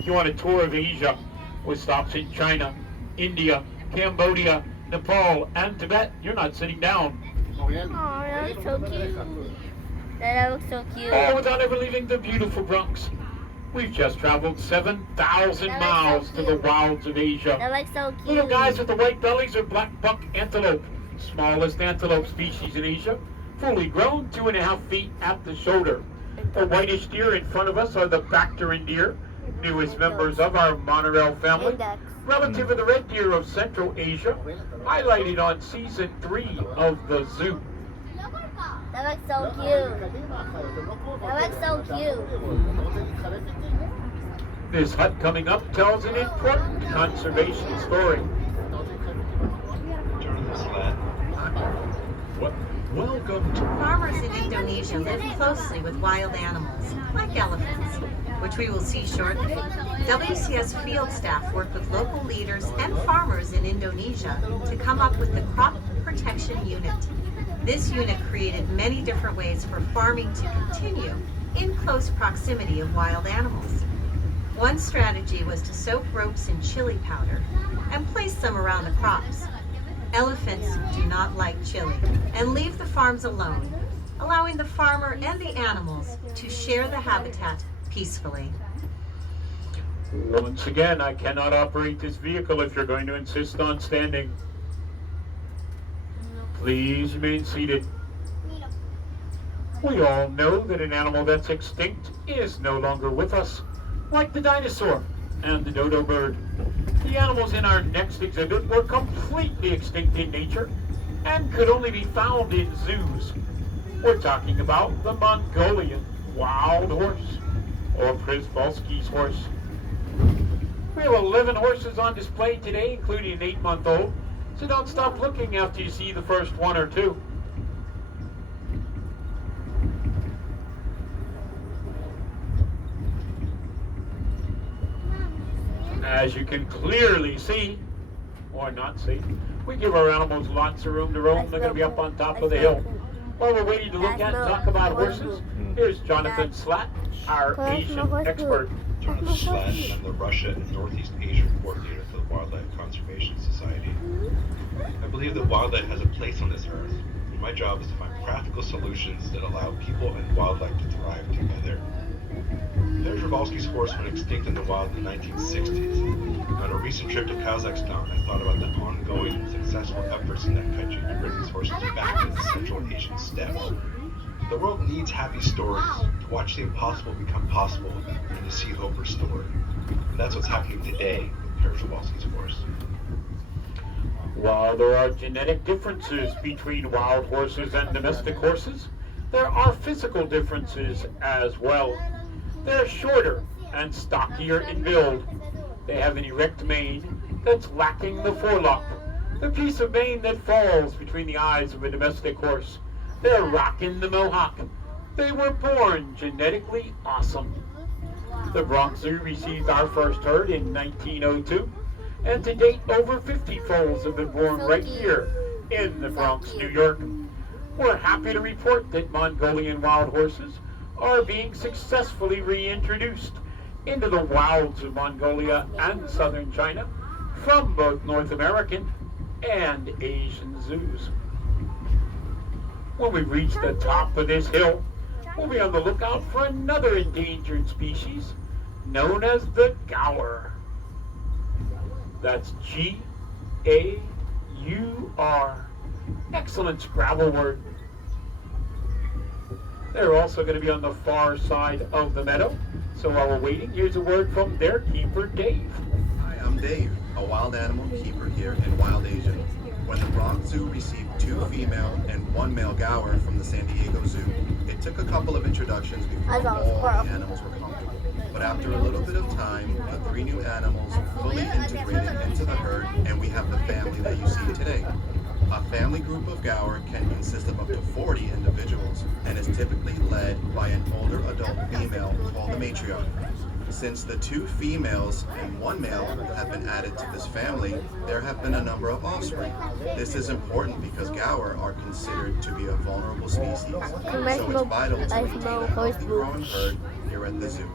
You on a tour of Asia with stops in China, India, Cambodia, Nepal, and Tibet. You're not sitting down. Oh, that looks so cute. That looks so cute. All without ever leaving the beautiful Bronx. We've just traveled 7,000 That looks miles so to the cute. wilds of Asia. That looks so cute. Little guys with the white bellies are black buck antelope, smallest antelope species in Asia, fully grown 2.5 feet at the shoulder. The whitish deer in front of us are the Bactrian deer, newest members of our monorail family, relative of the red deer of Central Asia, highlighted on season 3 of The Zoo. That looks so cute. That looks so cute. This hut coming up tells an important conservation story. Welcome to Farmers in Indonesia live closely with wild animals, like elephants, which we will see shortly. WCS field staff worked with local leaders and farmers in Indonesia to come up with the Crop Protection Unit. This unit created many different ways for farming to continue in close proximity of wild animals. One strategy was to soak ropes in chili powder and place them around the crops. Elephants do not like chili and leave the farms alone, allowing the farmer and the animals to share the habitat peacefully. Once again, I cannot operate this vehicle if you're going to insist on standing. Please remain seated. We all know that an animal that's extinct is no longer with us, like the dinosaur and the dodo bird. The animals in our next exhibit were completely extinct in nature and could only be found in zoos. We're talking about the Mongolian wild horse, or Przewalski's horse. We have 11 horses on display today, including an 8-month-old, so don't stop looking after you see the first one or two. As you can clearly see, or not see, we give our animals lots of room to roam. They're going to be up on top of the hill. While we're waiting to look at and talk about horses, here's Jonathan Slatt, our Asian expert. Jonathan Slatt, and I'm the Russia and Northeast Asia coordinator for the Wildlife Conservation Society. I believe that wildlife has a place on this earth, and my job is to find practical solutions that allow people and wildlife to thrive together. Przewalski's horse went extinct in the wild in the 1960s. On a recent trip to Kazakhstan, I thought about the ongoing and successful efforts in that country to bring these horses back to the Central Asian steppe. The world needs happy stories, to watch the impossible become possible, and to see hope restored. And that's what's happening today with Przewalski's horse. While there are genetic differences between wild horses and domestic horses, there are physical differences as well. They're shorter and stockier in build. They have an erect mane that's lacking the forelock, the piece of mane that falls between the eyes of a domestic horse. They're rocking the mohawk. They were born genetically awesome. The Bronx Zoo received our first herd in 1902, and to date over 50 foals have been born right here in the Bronx, New York. We're happy to report that Mongolian wild horses are being successfully reintroduced into the wilds of Mongolia and southern China from both North American and Asian zoos. When we reach the top of this hill, we'll be on the lookout for another endangered species known as the gaur. That's G-A-U-R. Excellent Scrabble word. They're also going to be on the far side of the meadow. So while we're waiting, here's a word from their keeper, Dave. Hi, I'm Dave, a wild animal keeper here in Wild Asia. When the Bronx Zoo received 2 female and 1 male gaur from the San Diego Zoo, it took a couple of introductions before all the animals were comfortable. But after a little bit of time, the 3 new animals fully integrated into the herd, and we have the family that you see today. A family group of gaur can consist of up to 40 individuals and is typically led by an older adult female called the matriarch. Since the 2 females and 1 male have been added to this family, there have been a number of offspring. This is important because gaur are considered to be a vulnerable species, so it's vital to maintain a healthy growing herd here at the zoo.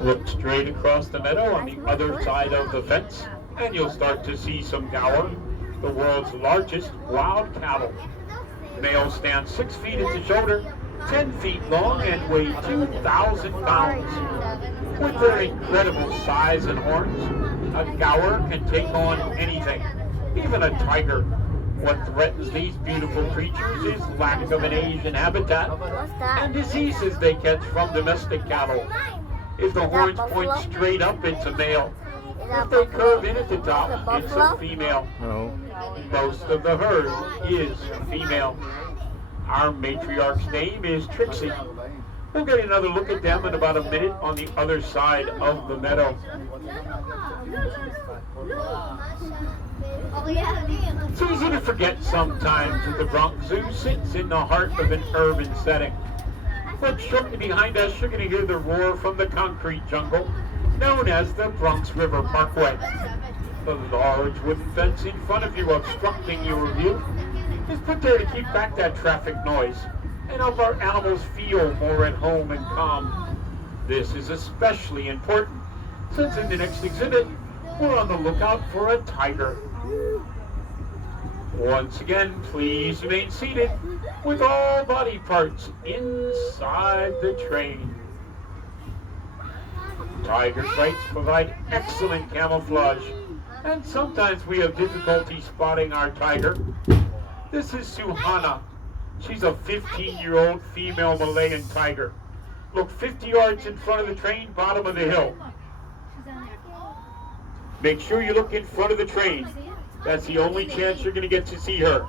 Look straight across the meadow on the other side of the fence, and you'll start to see some gaur, the world's largest wild cattle. Males stand 6 feet at the shoulder, 10 feet long, and weigh 2,000 pounds. With their incredible size and horns, a gaur can take on anything, even a tiger. What threatens these beautiful creatures is lack of an Asian habitat and diseases they catch from domestic cattle. If the horns point straight up, it's a male. If they curve in at the top, it's a female. No. Most of the herd is female. Our matriarch's name is Trixie. We'll get another look at them in about a minute on the other side of the meadow. It's easy to forget sometimes that the Bronx Zoo sits in the heart of an urban setting. But shortly behind us, you're going to hear the roar from the concrete jungle known as the Bronx River Parkway. The large wooden fence in front of you obstructing your view is put there to keep back that traffic noise and help our animals feel more at home and calm. This is especially important since in the next exhibit, we're on the lookout for a tiger. Once again, please remain seated with all body parts inside the train. Tiger stripes provide excellent camouflage, and sometimes we have difficulty spotting our tiger. This is Suhana. She's a 15-year-old female Malayan tiger. Look 50 yards in front of the train, bottom of the hill. Make sure you look in front of the train. That's the only chance you're going to get to see her.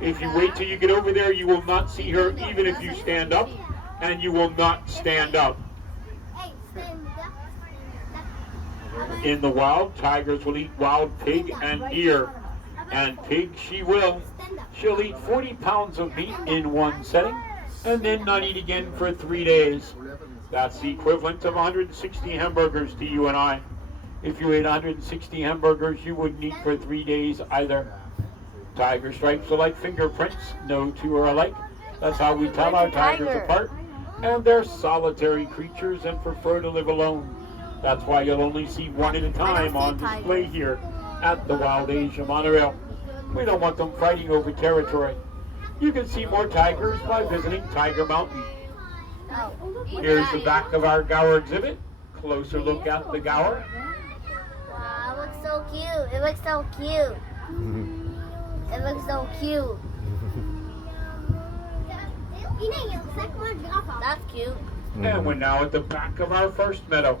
If you wait till you get over there, you will not see her even if you stand up, and you will not stand up. In the wild, tigers will eat wild pig and deer. And pig she will. She'll eat 40 pounds of meat in one setting, and then not eat again for 3 days. That's the equivalent of 160 hamburgers to you and I. If you ate 160 hamburgers, you wouldn't eat for 3 days either. Tiger stripes are like fingerprints. No two are alike. That's how we tell our tigers apart. And they're solitary creatures and prefer to live alone. That's why you'll only see one at a time on display here at the Wild Asia monorail. We don't want them fighting over territory. You can see more tigers by visiting Tiger Mountain. Here's the back of our gaur exhibit. Closer look at the gaur. Wow, it looks so cute. It looks so cute. It looks so cute. That's cute. And we're now at the back of our first meadow.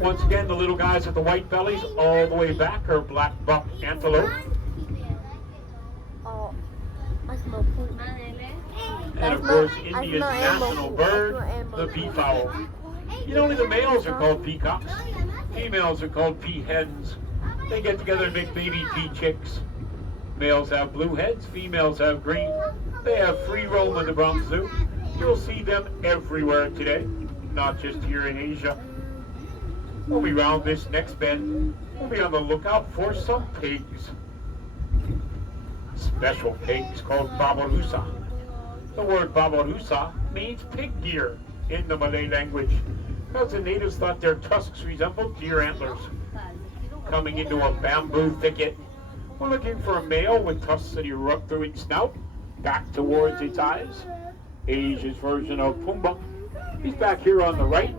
Once again, the little guys with the white bellies all the way back are black buck antelope. Oh, I smell poop. And of course, India's national bird, the peafowl. You know, only the males are called peacocks. Females are called peahens. They get together and make baby pea chicks. Males have blue heads, females have green. They have free roam in the Bronx Zoo. You'll see them everywhere today, not just here in Asia. When we round this next bend, we'll be on the lookout for some pigs. Special pigs called babarusa. The word babarusa means pig gear in the Malay language, because the natives thought their tusks resembled deer antlers. Coming into a bamboo thicket, we're looking for a male with tusks that erupt through its snout, back towards its eyes. Asia's version of Pumbaa. He's back here on the right.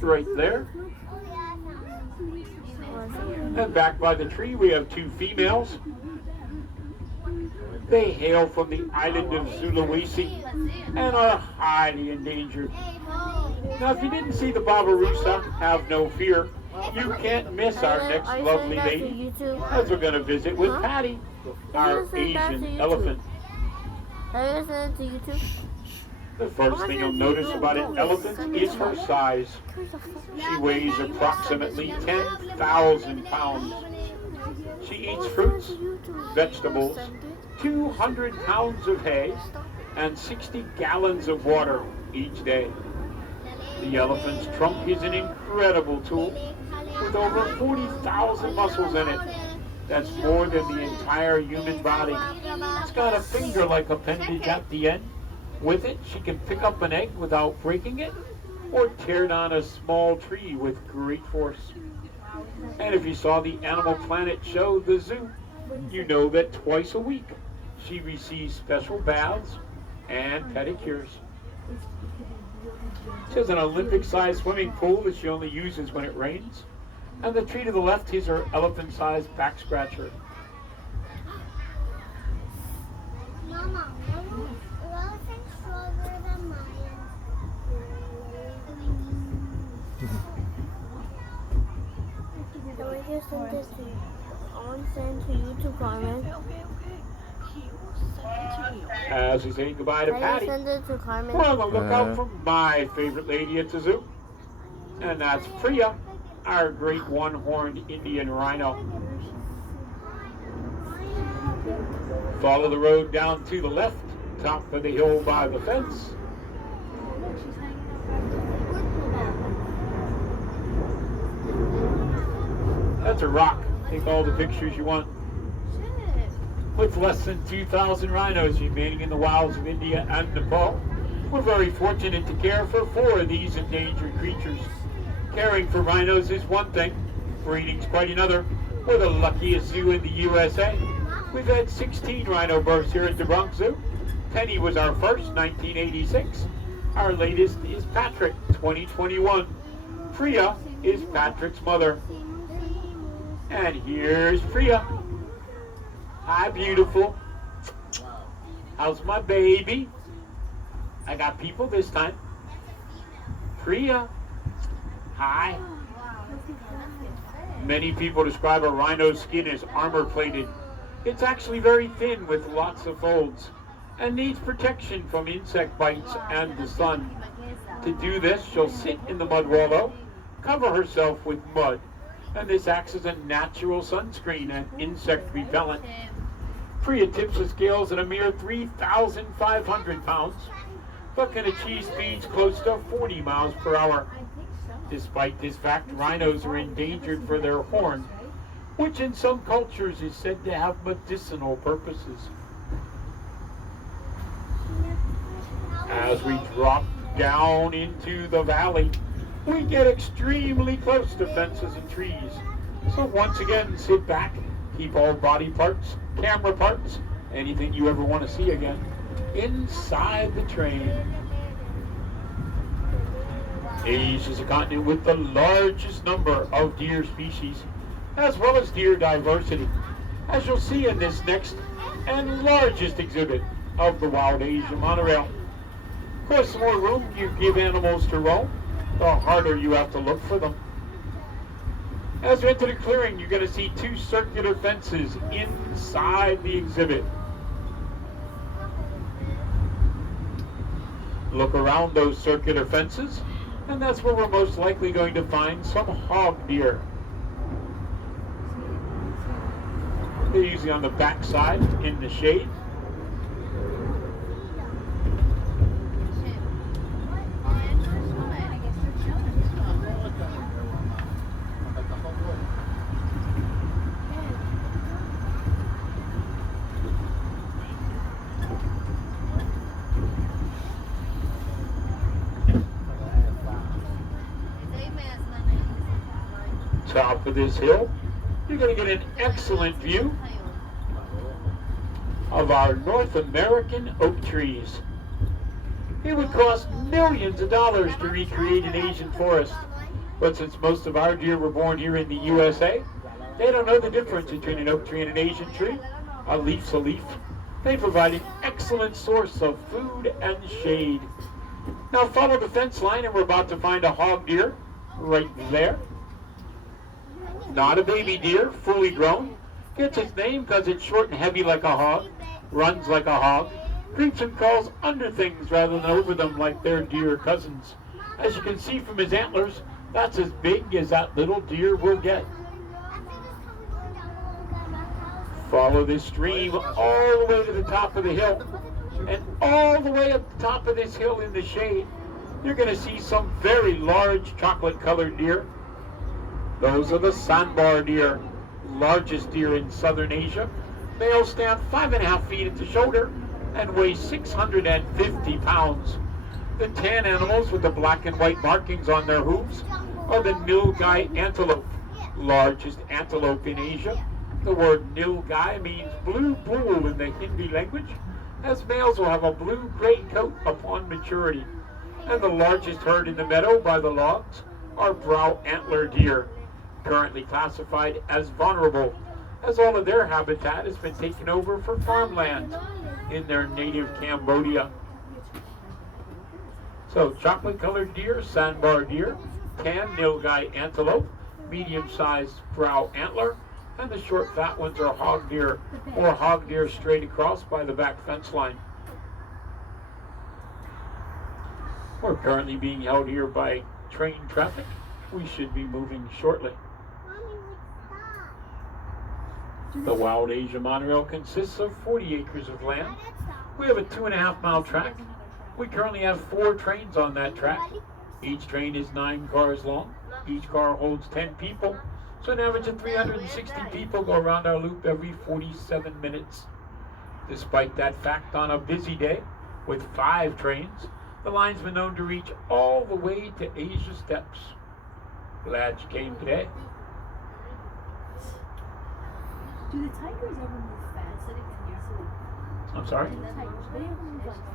Right there. And back by the tree we have 2 females. They hail from the island of Sulawesi and are highly endangered. Now if you didn't see the babarusa, have no fear. You can't miss our next lovely lady, as we're going to visit with Patty, our Asian elephant. Are you listening to YouTube? The first thing you'll notice about an elephant is her size. She weighs approximately 10,000 pounds. She eats fruits, vegetables, 200 pounds of hay, and 60 gallons of water each day. The elephant's trunk is an incredible tool with over 40,000 muscles in it. That's more than the entire human body. It's got a finger-like appendage at the end. With it, she can pick up an egg without breaking it, or tear down a small tree with great force. And if you saw the Animal Planet show, The Zoo, you know that twice a week she receives special baths and pedicures. She has an Olympic-sized swimming pool that she only uses when it rains. And the tree to the left is her elephant-sized back scratcher. Mama, elephants stronger than lions. So we just send this on send to you to Carmen. As we say goodbye to Patty, Send it to Carmen. we're on the lookout for my favorite lady at the zoo. And that's Priya, our great one-horned Indian rhino. Follow the road down to the left, top of the hill by the fence. That's a rock. Take all the pictures you want. With less than 2,000 rhinos remaining in the wilds of India and Nepal, we're very fortunate to care for 4 of these endangered creatures. Caring for rhinos is one thing, breeding's quite another. We're the luckiest zoo in the USA. We've had 16 rhino births here at the Bronx Zoo. Penny was our first, 1986. Our latest is Patrick, 2021. Priya is Patrick's mother. And here's Priya. Hi, beautiful. How's my baby? I got people this time. Priya. Hi. Many people describe a rhino's skin as armor-plated. It's actually very thin with lots of folds and needs protection from insect bites and the sun. To do this, she'll sit in the mud wallow, cover herself with mud, and this acts as a natural sunscreen and insect repellent. Priya tips the scales at a mere 3,500 pounds, but can achieve speeds close to 40 miles per hour. Despite this fact, rhinos are endangered for their horn, which in some cultures is said to have medicinal purposes. As we drop down into the valley, we get extremely close to fences and trees. So once again, sit back, keep all body parts, camera parts, anything you ever want to see again, inside the train. Asia is a continent with the largest number of deer species, as well as deer diversity, as you'll see in this next and largest exhibit of the Wild Asia monorail. Of course, the more room you give animals to roam, the harder you have to look for them. As we enter the clearing, you're going to see 2 circular fences inside the exhibit. Look around those circular fences, and that's where we're most likely going to find some hog deer. They're usually on the back side in the shade. Top of this hill, you're going to get an excellent view of our North American oak trees. It would cost millions of dollars to recreate an Asian forest, but since most of our deer were born here in the USA, they don't know the difference between an oak tree and an Asian tree. A leaf's a leaf. They provide an excellent source of food and shade. Now follow the fence line and we're about to find a hog deer right there. Not a baby deer, fully grown. Gets its name because it's short and heavy like a hog, runs like a hog, creeps and crawls under things rather than over them like their deer cousins. As you can see from his antlers, that's as big as that little deer will get. Follow this stream all the way to the top of the hill, and all the way up the top of this hill in the shade, you're going to see some very large chocolate-colored deer. Those are the sandbar deer. largest deer in southern Asia. Males stand 5.5 feet at the shoulder and weigh 650 pounds. The tan animals with the black and white markings on their hooves are the nilgai antelope, largest antelope in Asia. The word nilgai means blue bull in the Hindi language, as males will have a blue-gray coat upon maturity. And the largest herd in the meadow by the logs are brow antler deer, currently classified as vulnerable, as all of their habitat has been taken over for farmland in their native Cambodia. So chocolate-colored deer, sandbar deer, tan nilgai antelope, medium-sized brow antler, and the short fat ones are hog deer, or hog deer straight across by the back fence line. We're currently being held here by train traffic. We should be moving shortly. The Wild Asia monorail consists of 40 acres of land. We have a 2.5-mile track. We currently have 4 trains on that track. Each train is 9 cars long. Each car holds 10 people. So an average of 360 people go around our loop every 47 minutes. Despite that fact, on a busy day with 5 trains, the line's been known to reach all the way to Asia Steps. Glad you came today. Do the tigers ever move fast? I'm sorry? The tigers, they ever move like